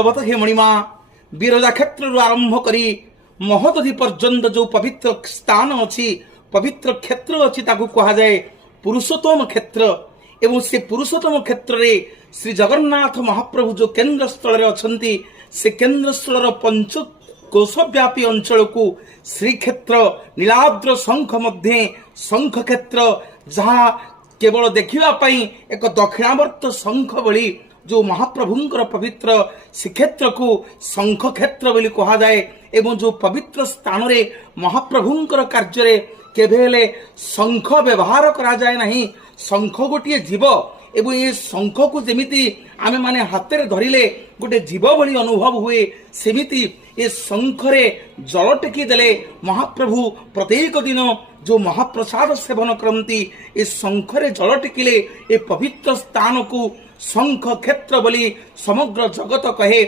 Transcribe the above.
हे मणिमा बिरजा क्षेत्र आरंभ करी महोदधि पर्यंत जो पवित्र स्थान अच्छी पवित्र क्षेत्र अच्छी ताकू कहा जाए पुरुषोत्तम क्षेत्र एवं से पुरुषोत्तम क्षेत्र रे श्री जगन्नाथ महाप्रभु जो केन्द्र स्थल अच्छी से केन्द्र स्थल पंच कोशव्यापी अंचल को श्रीक्षेत्र नीलाद्र शंख मध्य शंख क्षेत्र जहाँ केवल देखापी एक दक्षिणावर्त शंख भली जो महाप्रभुंकर पवित्र श्रीक्षेत्र को शंख क्षेत्र बोली कहा जाए एवं जो पवित्र स्थान रे महाप्रभुंकर कार्य केबेले शंख व्यवहार करा जाए नहीं। शंख गोटे जीव एवं ये शंख को जमीती आमे माने हाथ में धरिले गोटे जीव भली अनुभव हुए सेमिति ये शंखरे जल टेकी देले महाप्रभु प्रत्येक दिन जो महाप्रसाद सेवन करती ये शंखरे जल टेकिले ये पवित्र स्थान को शंख क्षेत्र बोली समग्र जगत कहे।